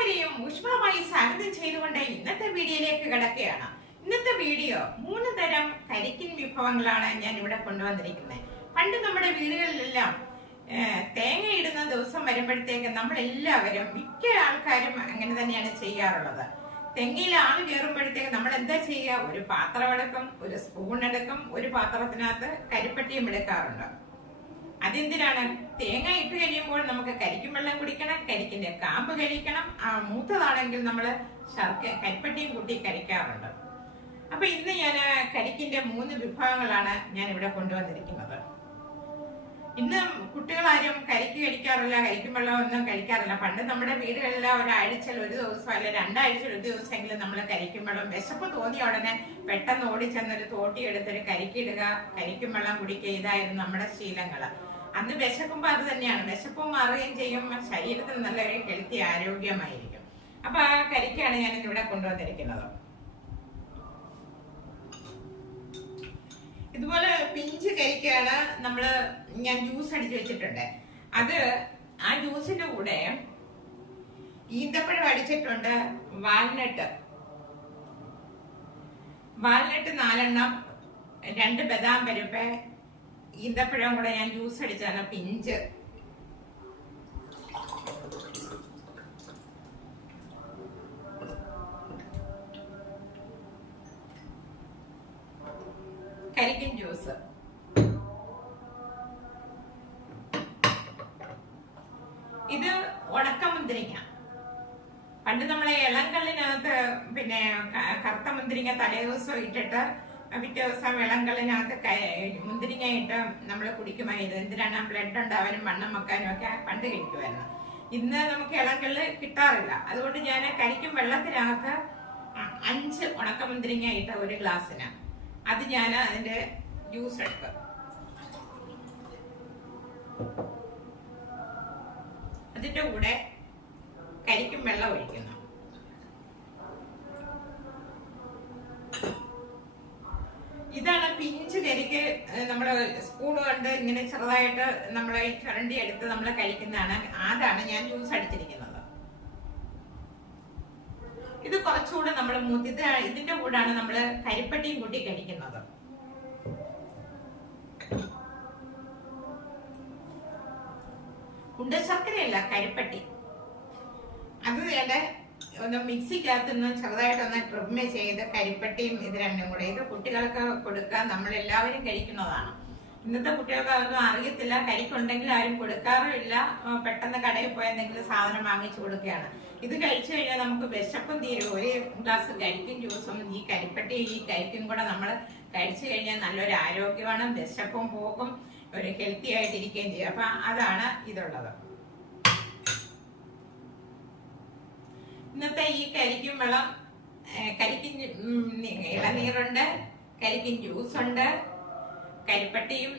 എല്ലാവരെയും ഊഷ്മളമായി സ്വാഗതം ചെയ്തുകൊണ്ട് ഇന്നത്തെ വീഡിയോയിലേക്ക് കിടക്കുകയാണ്. ഇന്നത്തെ വീഡിയോ മൂന്ന് തരം കരിക്കിൻ വിഭവങ്ങളാണ് ഞാൻ ഇവിടെ കൊണ്ടുവന്നിരിക്കുന്നത്. പണ്ട് നമ്മുടെ വീടുകളിലെല്ലാം തേങ്ങ ഇടുന്ന ദിവസം വരുമ്പോഴത്തേക്ക് നമ്മളെല്ലാവരും മിക്ക ആൾക്കാരും അങ്ങനെ തന്നെയാണ് ചെയ്യാറുള്ളത്. തെങ്ങിൽ ആൾ കയറുമ്പോഴത്തേക്ക് നമ്മൾ എന്താ ചെയ്യുക? ഒരു പാത്രം എടുക്കും ഒരു സ്പൂൺ എടുക്കും ഒരു പാത്രത്തിനകത്ത് കരിപ്പട്ടിയും എടുക്കാറുണ്ട്. അതെന്തിനാണ്? തേങ്ങ ഇട്ട് കഴിയുമ്പോൾ നമുക്ക് കരിക്കും വെള്ളം കുടിക്കണം കരിക്കിന്റെ കാമ്പ് കഴിക്കണം ആ മൂത്തതാണെങ്കിൽ നമ്മൾ ശർക്ക കരിപ്പട്ടിയും കൂട്ടി കരിക്കാറുണ്ട്. അപ്പൊ ഇന്ന് ഞാൻ കരിക്കിന്റെ മൂന്ന് വിഭാഗങ്ങളാണ് ഞാൻ ഇവിടെ കൊണ്ടുവന്നിരിക്കുന്നത്. ഇന്ന് കുട്ടികളാരും കരിക്ക് കഴിക്കാറില്ല കരിക്കും വെള്ളം ഒന്നും കഴിക്കാറില്ല. പണ്ട് നമ്മുടെ വീടുകളിലെ ഒരാഴ്ചയിൽ ഒരു ദിവസം അല്ലെ രണ്ടാഴ്ചയിൽ ഒരു ദിവസമെങ്കിലും നമ്മൾ കരിക്കും വെള്ളം വിശപ്പ് തോന്നിയ ഉടനെ പെട്ടെന്ന് ഓടിച്ചെന്നൊരു തോട്ടി എടുത്തൊരു കരിക്കിടുക കരിക്കും വെള്ളം കുടിക്കുക ഇതായിരുന്നു നമ്മുടെ ശീലങ്ങൾ. അന്ന് വിശപ്പും അത് തന്നെയാണ്. വിശപ്പും മാറുകയും ചെയ്യും. ശരീരത്തിന് നല്ലൊരു ഹെൽത്തി ആരോഗ്യമായിരിക്കും. അപ്പൊ ആ കരിക്കാണ് ഞാൻ ഇവിടെ കൊണ്ടുവന്നിരിക്കുന്നത്. ഇതുപോലെ പിഞ്ച് കരിക്കാണ് നമ്മൾ ഞാൻ ജ്യൂസ് അടിച്ചു വെച്ചിട്ടുണ്ട്. അത് ആ ജ്യൂസിന്റെ കൂടെ ഈന്തപ്പഴം അടിച്ചിട്ടുണ്ട്. വാൽനട്ട്. വാൽനട്ട് നാലെണ്ണം. രണ്ട് ബദാം പരിപ്പ്. ഈന്തപ്പഴം കൂടെ ഞാൻ ജ്യൂസ് അടിച്ചാണ് പിഞ്ച്. കരിക്കൻ ജ്യൂസ്. ഇത് ഉണക്കമുന്തിരിങ്ങ പണ്ട് നമ്മളെ ഇളങ്കല്ലിനകത്ത് പിന്നെ ക- കറുത്ത മുന്തിരിങ്ങ തലേ ദിവസം ഇട്ടിട്ട് പിറ്റേ ദിവസം വിളങ്കളിനകത്ത് ക- മുന്തിരിങ്ങ ഇട്ട് നമ്മൾ കുടിക്കുമായിരുന്നു. എന്തിനാണ് ബ്ലഡ് ഉണ്ടാവാനും വണ്ണം വെക്കാനും ഒക്കെ പണ്ട് കഴിക്കുമായിരുന്നു. ഇന്ന് നമുക്ക് ഇളങ്കളിൽ കിട്ടാറില്ല. അതുകൊണ്ട് ഞാൻ കരിക്കും വെള്ളത്തിനകത്ത് അഞ്ച് ഉണക്കമുന്തിരിങ്ങ ഇട്ട ഒരു ഗ്ലാസ്സിന്. അത് ഞാൻ അതിന്റെ ജ്യൂസ് എടുക്കും അതിന്റെ കൂടെ കരിക്കും വെള്ളം ഒഴിക്കുന്നു ഇതാണ് പിഞ്ച് കരിക്ക് നമ്മുടെ സ്പൂൺ കൊണ്ട് ഇങ്ങനെ ചെറുതായിട്ട് നമ്മളെ ചുരണ്ടി എടുത്ത് നമ്മൾ കഴിക്കുന്നതാണ്. അതാണ് ഞാൻ ജ്യൂസ് അടിച്ചിരിക്കുന്നത്. ഇത് കുറച്ചുകൂടെ നമ്മൾ ഇത് ഇതിന്റെ കൂടാണ് നമ്മൾ കരിപ്പട്ടിയും കൂട്ടി കഴിക്കുന്നത്. ഉണ്ടശർക്കരയല്ല കരിപ്പട്ടി. അത് ഒന്ന് മിക്സിക്കകത്ത് നിന്ന് ചെറുതായിട്ടൊന്ന് ട്രിമ്മ് ചെയ്ത് കരിപ്പട്ടിയും ഇത് രണ്ടും കൂടെ. ഇത് കുട്ടികൾക്ക് കൊടുക്കാൻ നമ്മൾ എല്ലാവരും കഴിക്കുന്നതാണ്. ഇന്നത്തെ കുട്ടികൾക്ക് അതൊന്നും അറിയത്തില്ല. കരിക്കുണ്ടെങ്കിൽ ആരും കൊടുക്കാറുമില്ല. പെട്ടെന്ന് കടയിൽ പോയി എന്തെങ്കിലും സാധനം വാങ്ങിച്ചു കൊടുക്കുകയാണ്. ഇത് കഴിച്ചു കഴിഞ്ഞാൽ നമുക്ക് വിശപ്പും തീരും. ഒരു ഗ്ലാസ് കരിക്കും ജ്യൂസും ഈ കരിപ്പട്ടിയും ഈ കരിക്കും കൂടെ നമ്മൾ കഴിച്ചു കഴിഞ്ഞാൽ നല്ലൊരു ആരോഗ്യമാണ്. വിശപ്പും പോകും. ഒരു ഹെൽത്തി ആയിട്ടിരിക്കുകയും ചെയ്യും. അപ്പൊ അതാണ് ഇതുള്ളത്. ഇന്നത്തെ ഈ കരിക്കും വെള്ളം കരിക്കിൻ ഇളനീറുണ്ട് കരിക്കിൻ ജ്യൂസ് ഉണ്ട് കരിപ്പട്ടിയും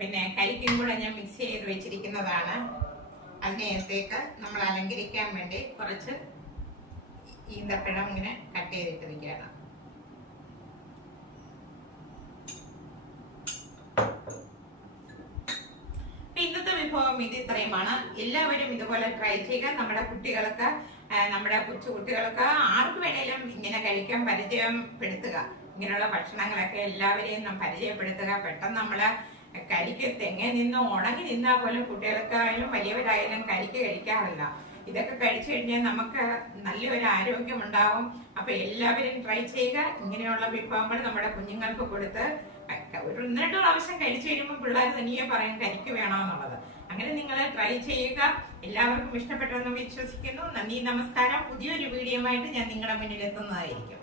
പിന്നെ കരിക്കും കൂടെ ഞാൻ മിക്സ് ചെയ്ത് വെച്ചിരിക്കുന്നതാണ്. അതിനകത്തേക്ക് നമ്മൾ അലങ്കരിക്കാൻ വേണ്ടി കുറച്ച് ഈന്തപ്പഴം ഇങ്ങനെ കട്ട് ചെയ്തിട്ടിരിക്കുകയാണ് അപ്പൊ ഇന്നത്തെ വിഭവം ഇത് ഇത്രയുമാണ്. എല്ലാവരും ഇതുപോലെ ട്രൈ ചെയ്യുക. നമ്മുടെ കുട്ടികൾക്ക് നമ്മുടെ കൊച്ചു കുട്ടികൾക്ക് ആർക്ക് വേണേലും ഇങ്ങനെ കഴിക്കാൻ പരിചയപ്പെടുത്തുക. ഇങ്ങനെയുള്ള ഭക്ഷണങ്ങളൊക്കെ എല്ലാവരെയും നാം പരിചയപ്പെടുത്തുക. പെട്ടെന്ന് നമ്മൾ കരിക്ക് തെങ്ങ നിന്ന് ഉണങ്ങി നിന്നാൽ പോലും കുട്ടികൾക്കായാലും വലിയവരായാലും കരിക്ക് കഴിക്കാറില്ല. ഇതൊക്കെ കഴിച്ചു കഴിഞ്ഞാൽ നമുക്ക് നല്ലൊരു ആരോഗ്യം ഉണ്ടാവും അപ്പൊ എല്ലാവരും ട്രൈ ചെയ്യുക. ഇങ്ങനെയുള്ള വിഭവങ്ങൾ നമ്മുടെ കുഞ്ഞുങ്ങൾക്ക് കൊടുത്ത് ഒരു ഒന്ന് രണ്ട് പ്രാവശ്യം കഴിച്ചു കഴിയുമ്പോൾ പിള്ളേർ തനിയെ പറയും കരിക്ക് വേണമെന്നുള്ളത് അങ്ങനെ നിങ്ങൾ ട്രൈ ചെയ്യുക. എല്ലാവർക്കും ഇഷ്ടപ്പെട്ടെന്ന് വിശ്വസിക്കുന്നു. നന്ദി നമസ്കാരം. പുതിയൊരു വീഡിയോ ആയിട്ട് ഞാൻ നിങ്ങളുടെ മുന്നിൽ എത്തുന്നതായിരിക്കും